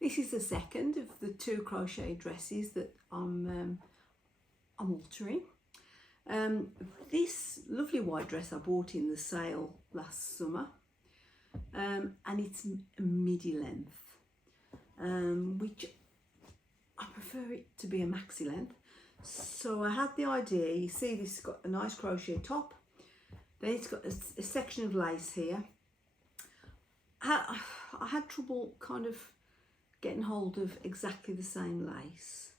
This is the second of the 2 crochet dresses that I'm altering. This lovely white dress I bought in the sale last summer, and it's a midi length, which I prefer it to be a maxi length. So I had the idea, you see this has got a nice crochet top, then it's got a section of lace here. I had trouble kind of getting hold of exactly the same lace,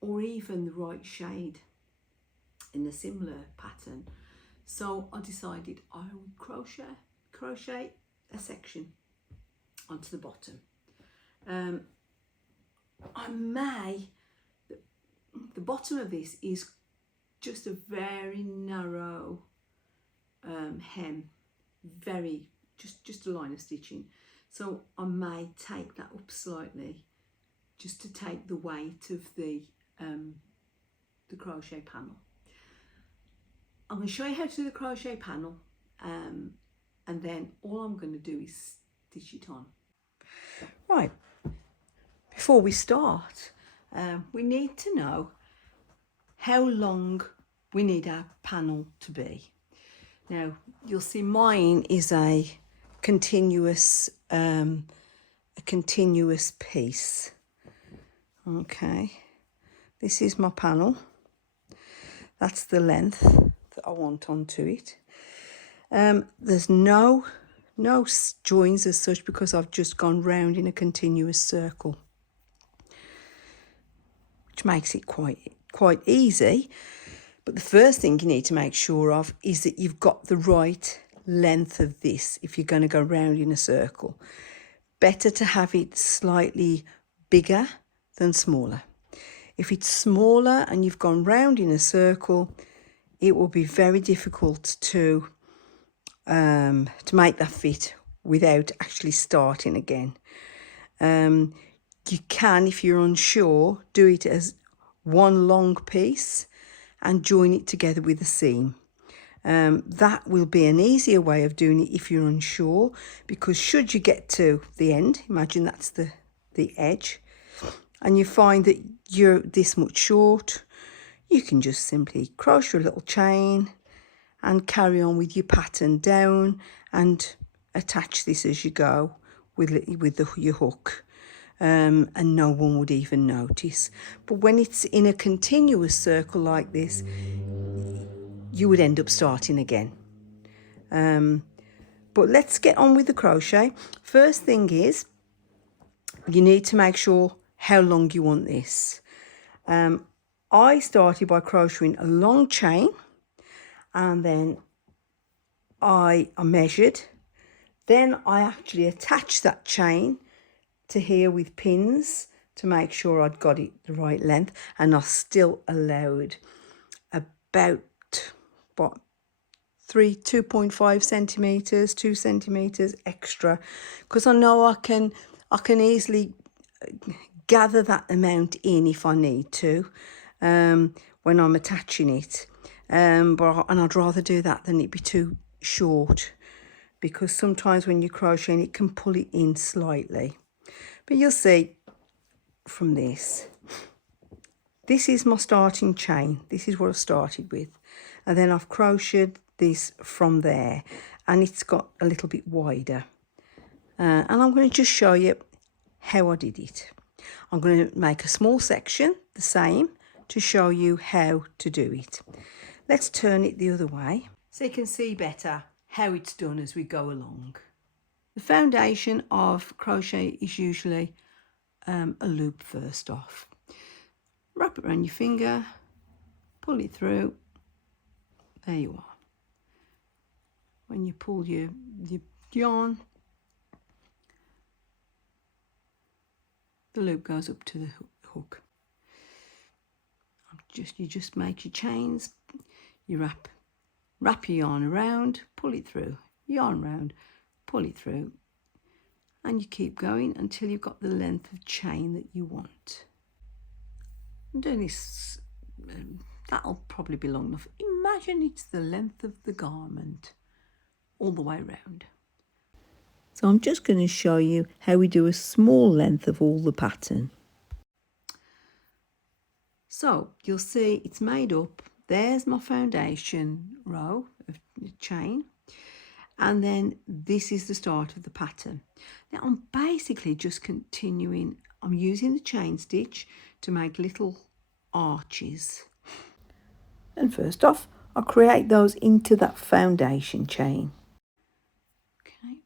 or even the right shade in a similar pattern. So I decided I would crochet a section onto the bottom. The bottom of this is just a very narrow hem, just a line of stitching. So I may take that up slightly just to take the weight of the crochet panel. I'm going to show you how to do the crochet panel, and then all I'm going to do is stitch it on. Right, before we start, we need to know how long we need our panel to be. Now you'll see mine is a continuous piece. Okay, this is my panel. That's the length that I want onto it. There's no joins as such because I've just gone round in a continuous circle, which makes it quite easy. But the first thing you need to make sure of is that you've got the right length of this if you're going to go round in a circle. Better to have it slightly bigger than smaller. If it's smaller and you've gone round in a circle, it will be very difficult to make that fit without actually starting again. You can, if you're unsure, do it as one long piece and join it together with a seam. That will be an easier way of doing it if you're unsure, because should you get to the end, imagine that's the edge, and you find that you're this much short, you can just simply crochet a little chain and carry on with your pattern down and attach this as you go with your hook, and no one would even notice. But when it's in a continuous circle like this, you would end up starting again. But let's get on with the crochet. First thing is, you need to make sure how long you want this. I started by crocheting a long chain, and then I measured. Then I actually attached that chain to here with pins to make sure I'd got it the right length, and I still allowed about 2.5 centimeters, 2 centimeters extra, because I know I can easily gather that amount in if I need to when I'm attaching it, and I'd rather do that than it be too short, because sometimes when you're crocheting it can pull it in slightly. But you'll see from this is my starting chain. This is what I've started with, and then I've crocheted this from there, and it's got a little bit wider, and I'm going to just show you how I did it. I'm going to make a small section the same to show you how to do it. Let's turn it the other way so you can see better how it's done as we go along. The foundation of crochet is usually a loop first off. Wrap it around your finger, pull it through. There you are. When you pull your yarn, the loop goes up to the hook. You just make your chains. You wrap your yarn around, pull it through, yarn around, pull it through, and you keep going until you've got the length of chain that you want. I'm doing this, that'll probably be long enough. Imagine it's the length of the garment all the way around. So I'm just going to show you how we do a small length of all the pattern. So you'll see it's made up. There's my foundation row of chain, and then this is the start of the pattern. Now I'm basically just continuing. I'm using the chain stitch to make little arches. And first off, I'll create those into that foundation chain. Okay.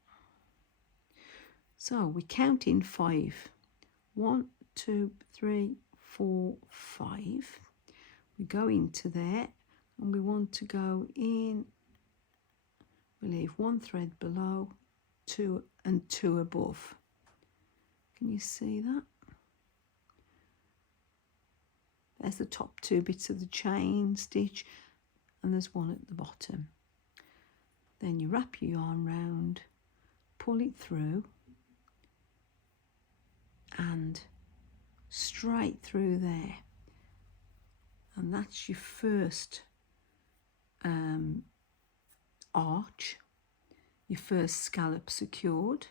So we count in 5. 1, 2, 3, 4, 5. We go into there and we want to go in. We leave 1 thread below, 2 and 2 above. Can you see that? There's the top 2 bits of the chain stitch, and there's 1 at the bottom. Then you wrap your yarn round, pull it through, and straight through there. And that's your first arch, your first scallop secured.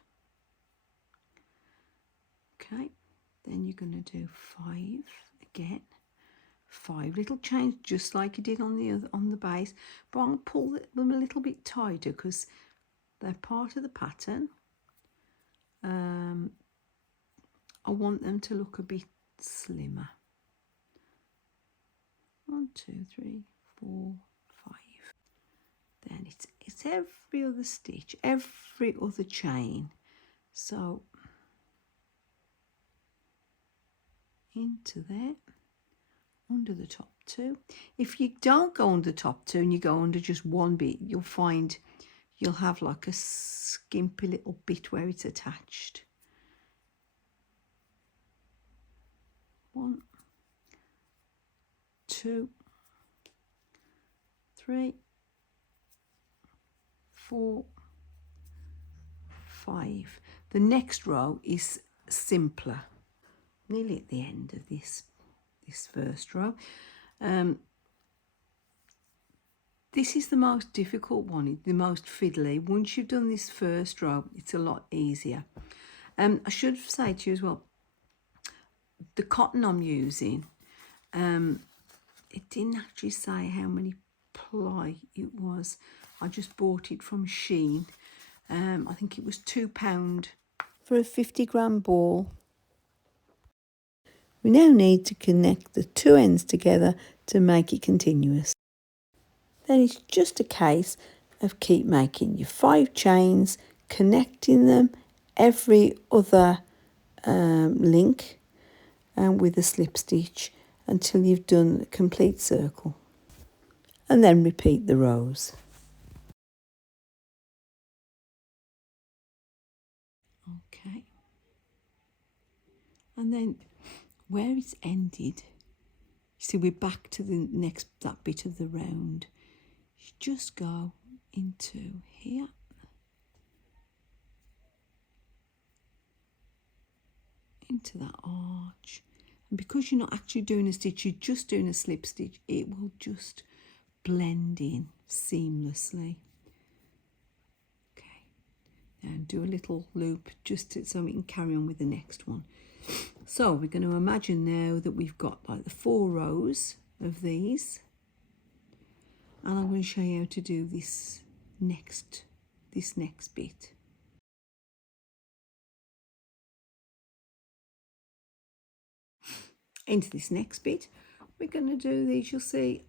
Okay, then you're going to do 5 again. 5 little chains, just like you did on the base, but I'll pull them a little bit tighter because they're part of the pattern. I want them to look a bit slimmer. 1, 2, 3, 4, 5. Then it's every other stitch, every other chain. So into there, under the top 2. If you don't go under the top 2 and you go under just one bit, you'll find you'll have like a skimpy little bit where it's attached. 1, 2, 3, 4, 5. The next row is simpler. Nearly at the end of this first row. This is the most difficult one, the most fiddly. Once you've done this first row, it's a lot easier. I should say to you as well, the cotton I'm using, it didn't actually say how many ply it was. I just bought it from Shein. I think it was £2 for a 50-gram ball. We now need to connect the 2 ends together to make it continuous. Then it's just a case of keep making your 5 chains, connecting them every other link with a slip stitch until you've done a complete circle. And then repeat the rows. Okay. And then where it's ended, you see we're back to that bit of the round. You just go into here. Into that arch. And because you're not actually doing a stitch, you're just doing a slip stitch, it will just blend in seamlessly. Okay. And do a little loop just so we can carry on with the next one. So we're going to imagine now that we've got like the 4 rows of these, and I'm going to show you how to do this next bit. Into this next bit, we're going to do these. You'll see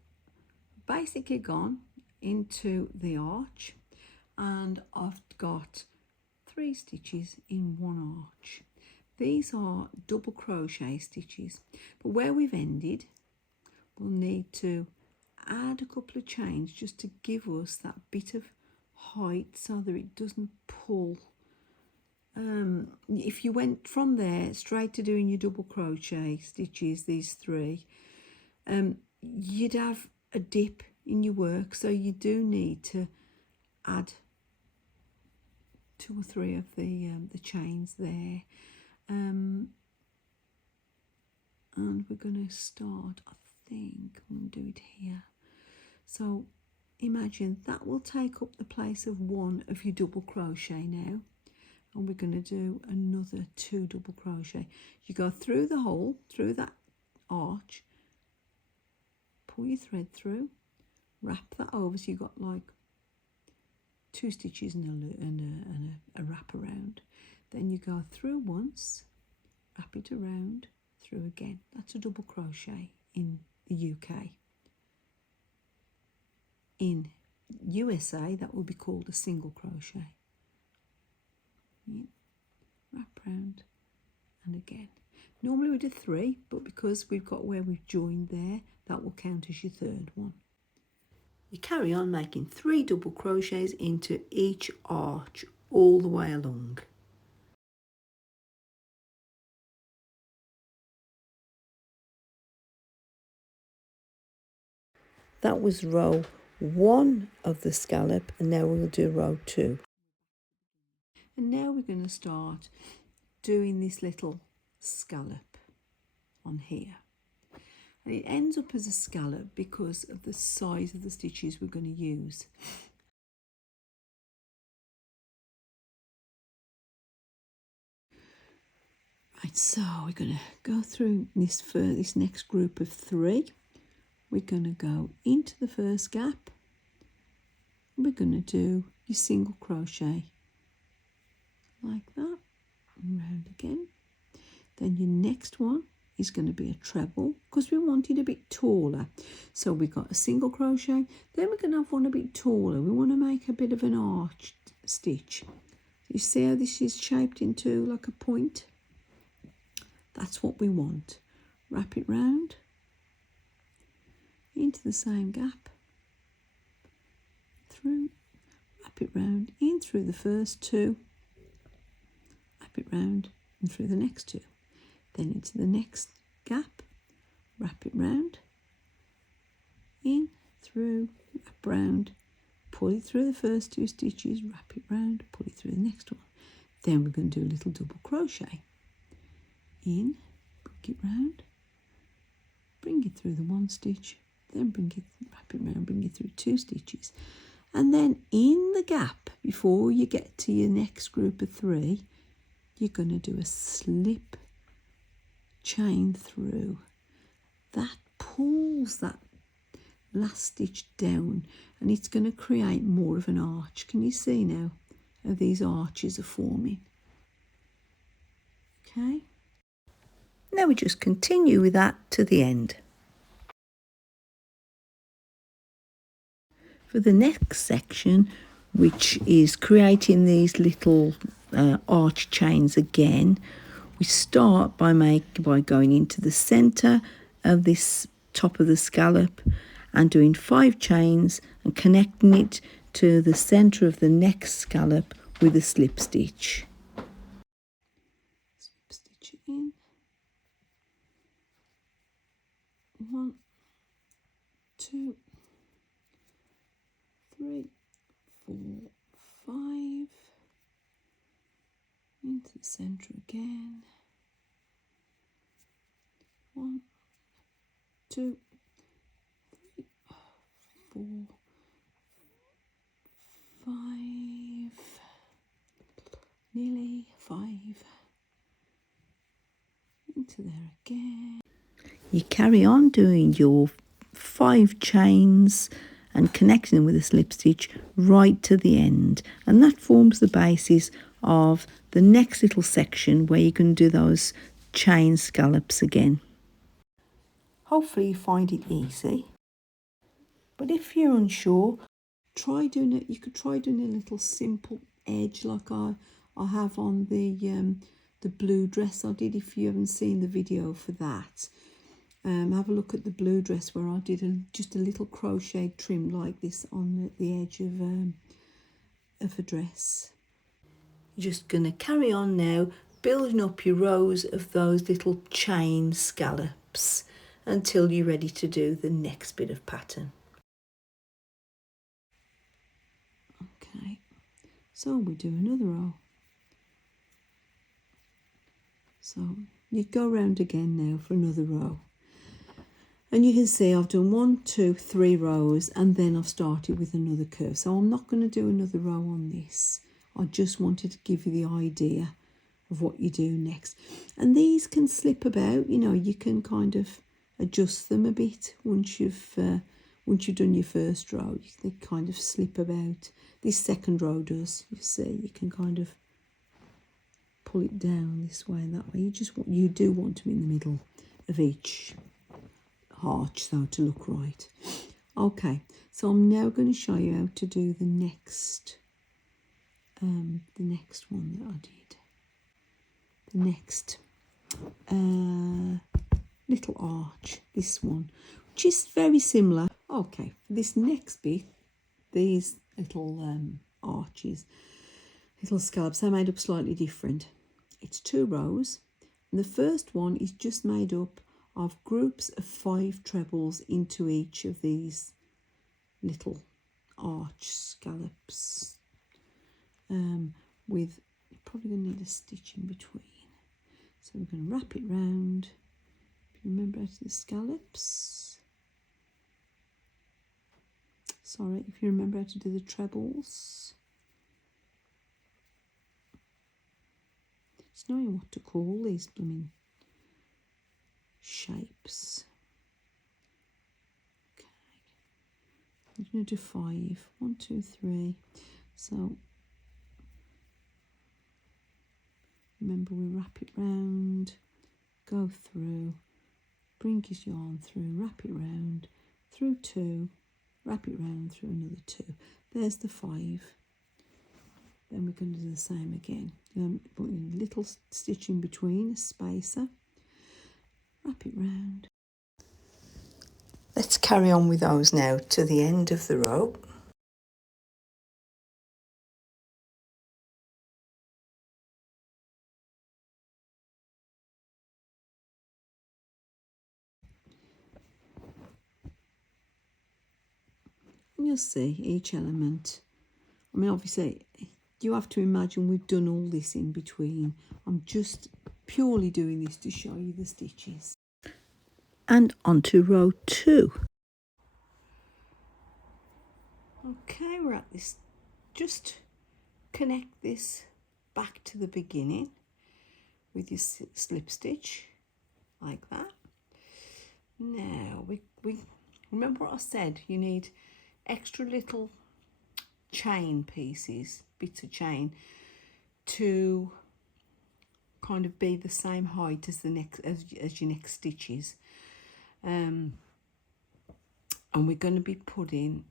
basically gone into the arch, and I've got 3 stitches in 1 arch. These are double crochet stitches, but where we've ended, we'll need to add a couple of chains just to give us that bit of height so that it doesn't pull. If you went from there straight to doing your double crochet stitches, these 3, you'd have a dip in your work, so you do need to add 2 or 3 of the chains there. And we're going to start, I think I'm going to do it here. So imagine that will take up the place of 1 of your double crochet now, and we're going to do another 2 double crochet. You go through the hole, through that arch, pull your thread through, wrap that over so you've got like 2 stitches and a wrap around. Then you go through once, wrap it around, through again. That's a double crochet in the UK. In USA, that will be called a single crochet. Yeah. Wrap round and again. Normally we do 3, but because we've got where we've joined there, that will count as your 3rd one. You carry on making 3 double crochets into each arch all the way along. That was row 1 of the scallop, and now we'll do row 2. And now we're going to start doing this little scallop on here. And it ends up as a scallop because of the size of the stitches we're going to use. Right, so we're going to go through this next group of 3. We're going to go into the first gap. We're going to do your single crochet like that, and round again. Then your next one is going to be a treble because we want it a bit taller. So we've got a single crochet, then we're going to have one a bit taller. We want to make a bit of an arched stitch. You see how this is shaped into like a point? That's what we want. Wrap it round into the same gap, through, wrap it round in through the first 2, wrap it round and through the next 2, then into the next gap, wrap it round, in, through, wrap round, pull it through the first 2 stitches, wrap it round, pull it through the next one. Then we're going to do a little double crochet. In, bring it round, bring it through the 1 stitch, then wrap it round, bring it through 2 stitches. And then in the gap, before you get to your next group of 3, you're going to do a slip chain through. That pulls that last stitch down, and it's going to create more of an arch. Can you see now how these arches are forming? Okay. Now we just continue with that to the end. For the next section, which is creating these little arch chains again, we start by going into the center of this top of the scallop and doing 5 chains and connecting it to the center of the next scallop with a slip stitch. Slip stitch in. 1, 2, 3, 4, 5, into the center again. 1, 2, 3, 4, 5, nearly 5, into there again. You carry on doing your 5 chains and connecting them with a slip stitch right to the end, and that forms the basis of the next little section where you can do those chain scallops again. Hopefully you find it easy, but if you're unsure, try doing it. You could try doing a little simple edge like I have on the blue dress I did. If you haven't seen the video for that, have a look at the blue dress where I did just a little crochet trim like this on the edge of a dress. You're just going to carry on now, building up your rows of those little chain scallops until you're ready to do the next bit of pattern. Okay, so we do another row. So you go round again now for another row. And you can see I've done 1, 2, 3 rows, and then I've started with another curve. So I'm not going to do another row on this. I just wanted to give you the idea of what you do next. And these can slip about, you know, you can kind of adjust them a bit once you've done your first row. They kind of slip about. This second row does, you see, you can kind of pull it down this way and that way. You do want them in the middle of each arch though to look right. Okay, so I'm now going to show you how to do the next one that I did. The next little arch, this one, which is very similar. Okay, for this next bit, these little arches, little scallops, they're made up slightly different. It's 2 rows, and the first one is just made up of groups of 5 trebles into each of these little arch scallops, with, you're probably going to need a stitch in between. So we're going to wrap it round. If you remember how to do the scallops. Sorry, if you remember how to do the trebles. It's knowing what to call these blooming shapes. Okay, I'm going to do 5. 1, 2, 3. So remember, we wrap it round, go through, bring his yarn through, wrap it round, through 2, wrap it round through another 2. There's the 5. Then we're going to do the same again. Put in a little stitch in between, a spacer, wrap it round. Let's carry on with those now to the end of the row. And you'll see each element. I mean, obviously, you have to imagine we've done all this in between. I'm just purely doing this to show you the stitches. And onto row 2. Okay, we're at this. Just connect this back to the beginning with your slip stitch, like that. Now, we remember what I said, you need extra little chain pieces, bits of chain, to kind of be the same height as the next as your next stitches. And we're going to be putting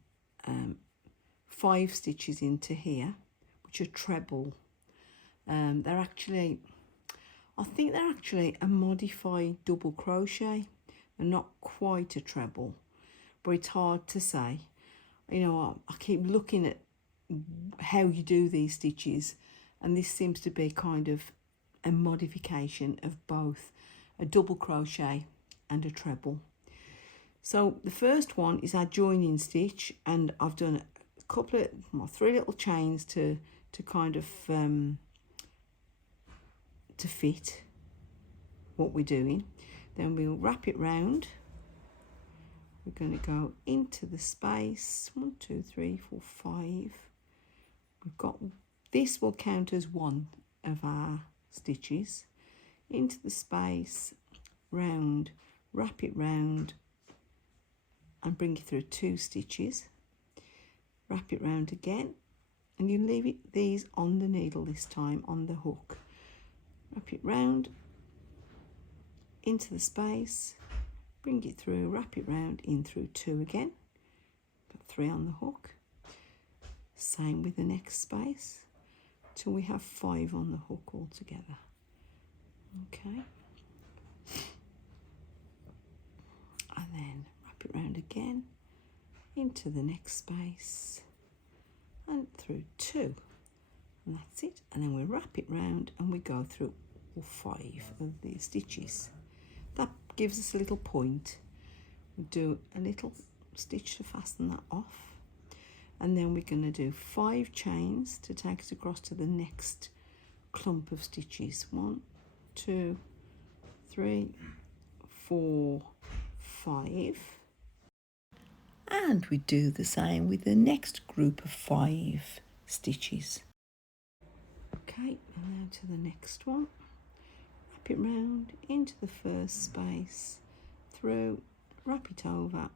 5 stitches into here, which are treble. They're actually, I think they're actually a modified double crochet. They're not quite a treble, but it's hard to say. You know, I keep looking at how you do these stitches, and this seems to be kind of a modification of both a double crochet and a treble. So the first one is our joining stitch, and I've done a couple of 3 little chains to kind of to fit what we're doing. Then we'll wrap it round. We're going to go into the space. 1, 2, 3, 4, 5. We've got, this will count as one of our stitches. Into the space, round, wrap it round, and bring it through 2 stitches. Wrap it round again, and you leave these on the needle this time, on the hook. Wrap it round, into the space, bring it through, wrap it round, in through 2 again. Got 3 on the hook. Same with the next space, till we have 5 on the hook altogether. Okay. And then wrap it round again, into the next space, and through 2. And that's it. And then we wrap it round and we go through all 5 of these stitches. That gives us a little point. We'll do a little stitch to fasten that off, and then we're going to do 5 chains to take us across to the next clump of stitches. 1, 2, 3, 4, 5, and we do the same with the next group of 5 stitches. Okay, and now to the next one. Wrap it round into the first space, through, wrap it over,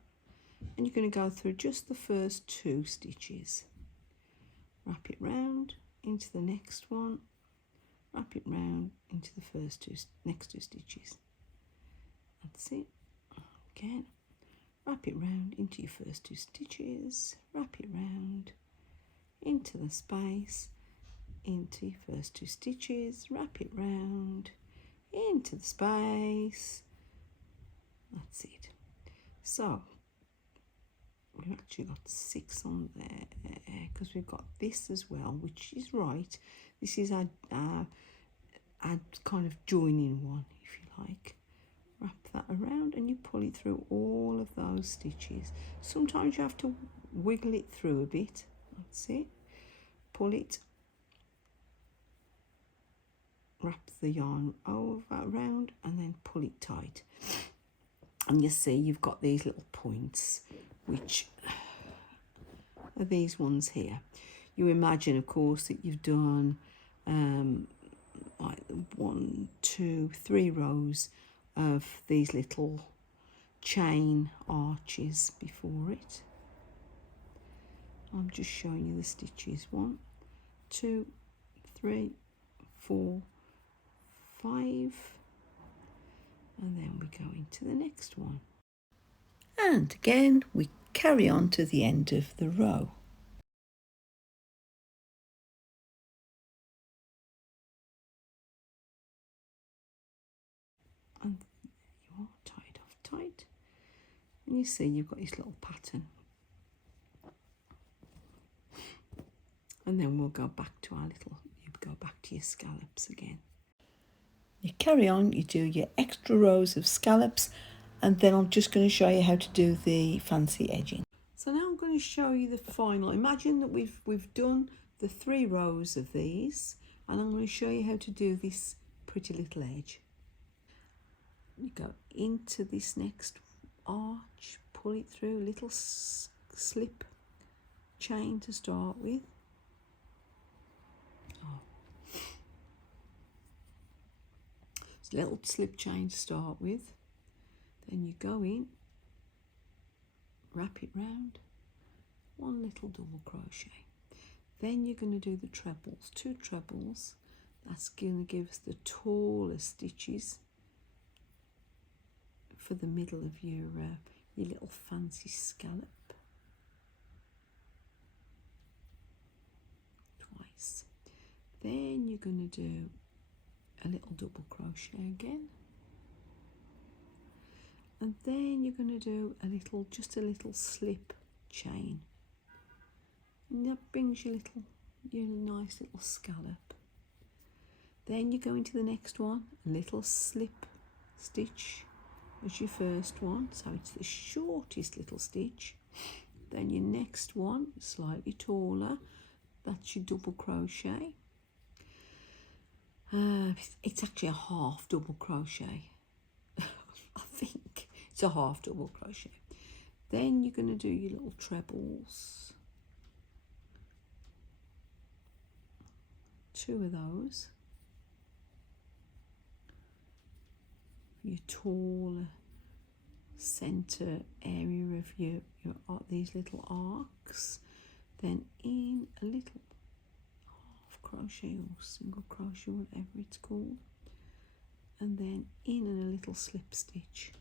and you're going to go through just the first 2 stitches. Wrap it round into the next one, wrap it round into the next 2 stitches. That's it. Again, wrap it round into your first 2 stitches, wrap it round into the space, into your first 2 stitches, wrap it round into the space. That's it. So we've actually got 6 on there because we've got this as well, which is right. This is our kind of joining one, if you like. Wrap that around and you pull it through all of those stitches. Sometimes you have to wiggle it through a bit. That's it. Pull it, wrap the yarn over around, and then pull it tight. And you see you've got these little points, which are these ones here. You imagine, of course, that you've done like 1, 2, 3 rows of these little chain arches before it. I'm just showing you the stitches. 1, 2, 3, 4, 5, and then we go into the next one. And again we carry on to the end of the row. And there you are, tied off tight. And you see you've got this little pattern. And then we'll go back to you go back to your scallops again. You carry on, you do your extra rows of scallops, and then I'm just going to show you how to do the fancy edging. So now I'm going to show you the final. Imagine that we've done the 3 rows of these, and I'm going to show you how to do this pretty little edge. You go into this next arch, pull it through, little slip chain to start with. It's a little slip chain to start with. Then you go in, wrap it round, 1 little double crochet. Then you're going to do the trebles, 2 trebles. That's going to give us the taller stitches for the middle of your little fancy scallop. Twice. Then you're going to do a little double crochet again, and then you're going to do just a little slip chain, and that brings your nice little scallop. Then you go into the next one, a little slip stitch as your first one, so it's the shortest little stitch. Then your next one, slightly taller, that's your double crochet. It's actually a half double crochet. I think it's a half double crochet. Then you're going to do your little trebles, 2 of those, your taller center area of your these little arcs. Then in a little half crochet or single crochet, whatever it's called, and then in a little slip stitch.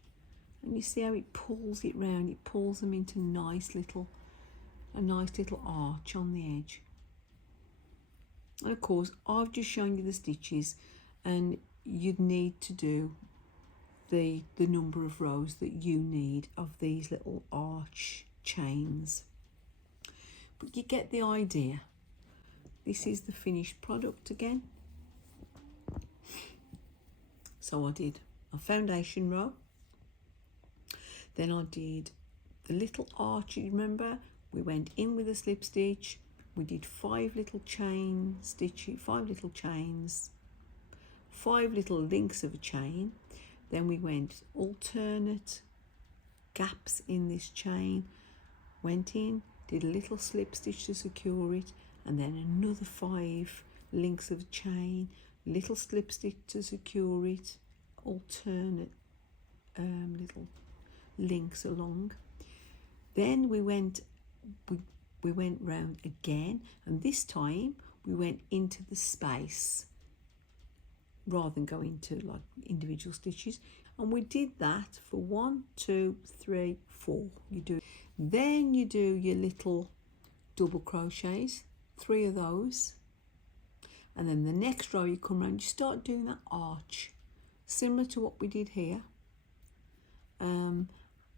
And you see how it pulls it round, it pulls them into a nice little arch on the edge. And of course I've just shown you the stitches, and you'd need to do the number of rows that you need of these little arch chains, but you get the idea. This is the finished product again. So I did a foundation row, then I did the little arch. You remember we went in with a slip stitch, we did 5 little chain stitches, 5 little chains, 5 little links of a chain. Then we went alternate gaps in this chain, went in, did a little slip stitch to secure it, and then another 5 links of chain, little slip stitch to secure it, alternate little links along. Then we went round again, and this time we went into the space rather than go into like individual stitches, and we did that for 1, 2, 3, 4. Then you do your little double crochets, 3 of those, and then the next row you come around, you start doing that arch similar to what we did here, and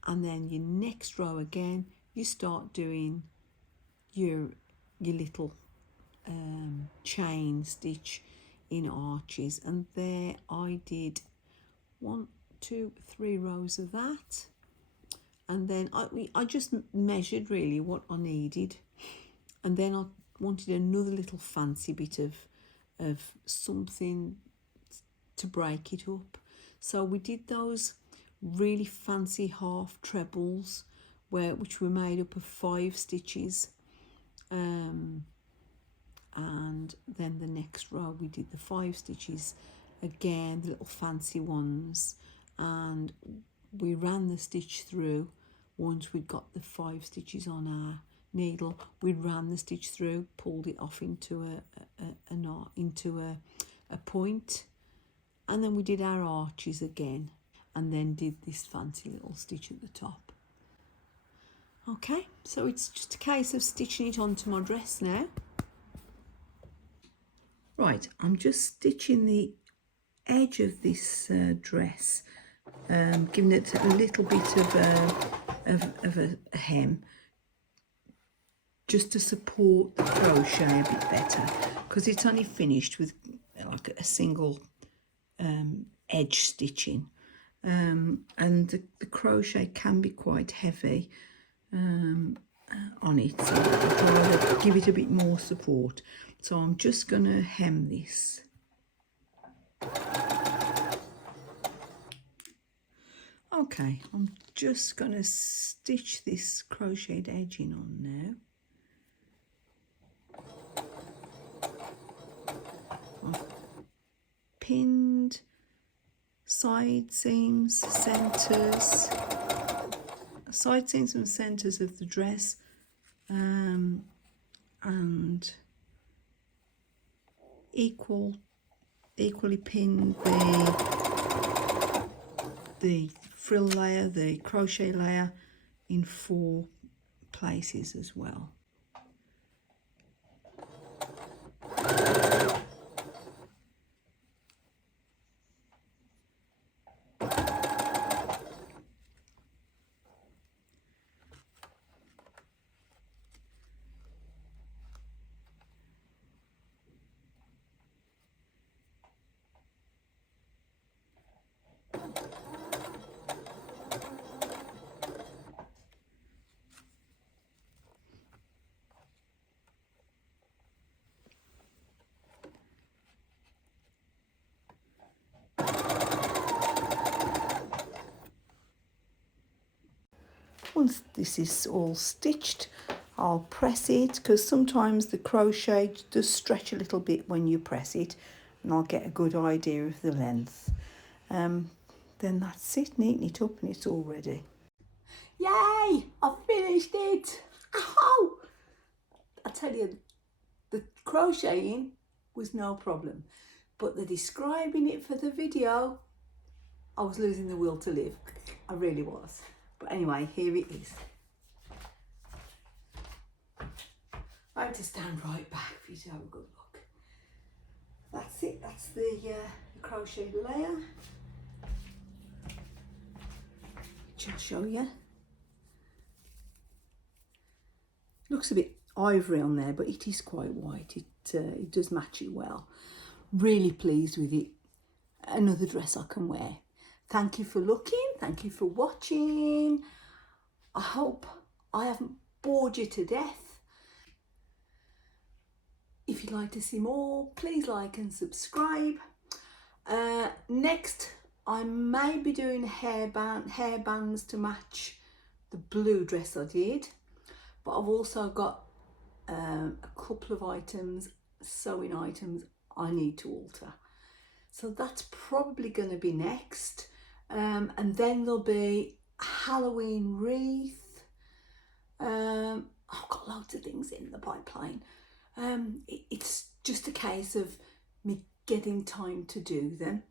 then your next row again you start doing your little chain stitch in arches, and there I did 1, 2, 3 rows of that, and then I just measured really what I needed, and then I wanted another little fancy bit of something to break it up, so we did those really fancy half trebles which were made up of 5 stitches, and then the next row we did the 5 stitches again, the little fancy ones, and we ran the stitch through. Once we'd got the 5 stitches on our needle, we ran the stitch through, pulled it off into a point, and then we did our arches again, and then did this fancy little stitch at the top. Okay, so it's just a case of stitching it onto my dress now. Right, I'm just stitching the edge of this dress, giving it a little bit of a hem, just to support the crochet a bit better, because it's only finished with like a single edge stitching, and the crochet can be quite heavy on it, so I'd rather give it a bit more support. So I'm just going to hem this. Okay, I'm just going to stitch this crocheted edging on now. I've pinned side seams, centres and centres of the dress, and equally pinned the frill layer, the crochet layer, in 4 places as well. Once this is all stitched, I'll press it, because sometimes the crochet does stretch a little bit when you press it, and I'll get a good idea of the length. Then that's it, neaten it up, and it's all ready. Yay! I've finished it! Ow! I tell you, the crocheting was no problem, but the describing it for the video, I was losing the will to live. I really was. But anyway, here it is. I have to stand right back for you to have a good look. That's it, that's the crochet layer, which I'll show you. Looks a bit ivory on there, but it is quite white. It does match it well. Really pleased with it. Another dress I can wear. Thank you for looking, thank you for watching. I hope I haven't bored you to death. If you'd like to see more, please like and subscribe. Next, I may be doing hairbands to match the blue dress I did, but I've also got a couple of items sewing items I need to alter. So that's probably going to be next. And then there'll be a Halloween wreath. I've got loads of things in the pipeline. It's just a case of me getting time to do them.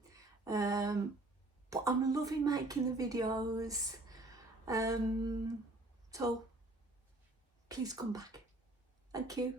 But I'm loving making the videos. So please come back. Thank you.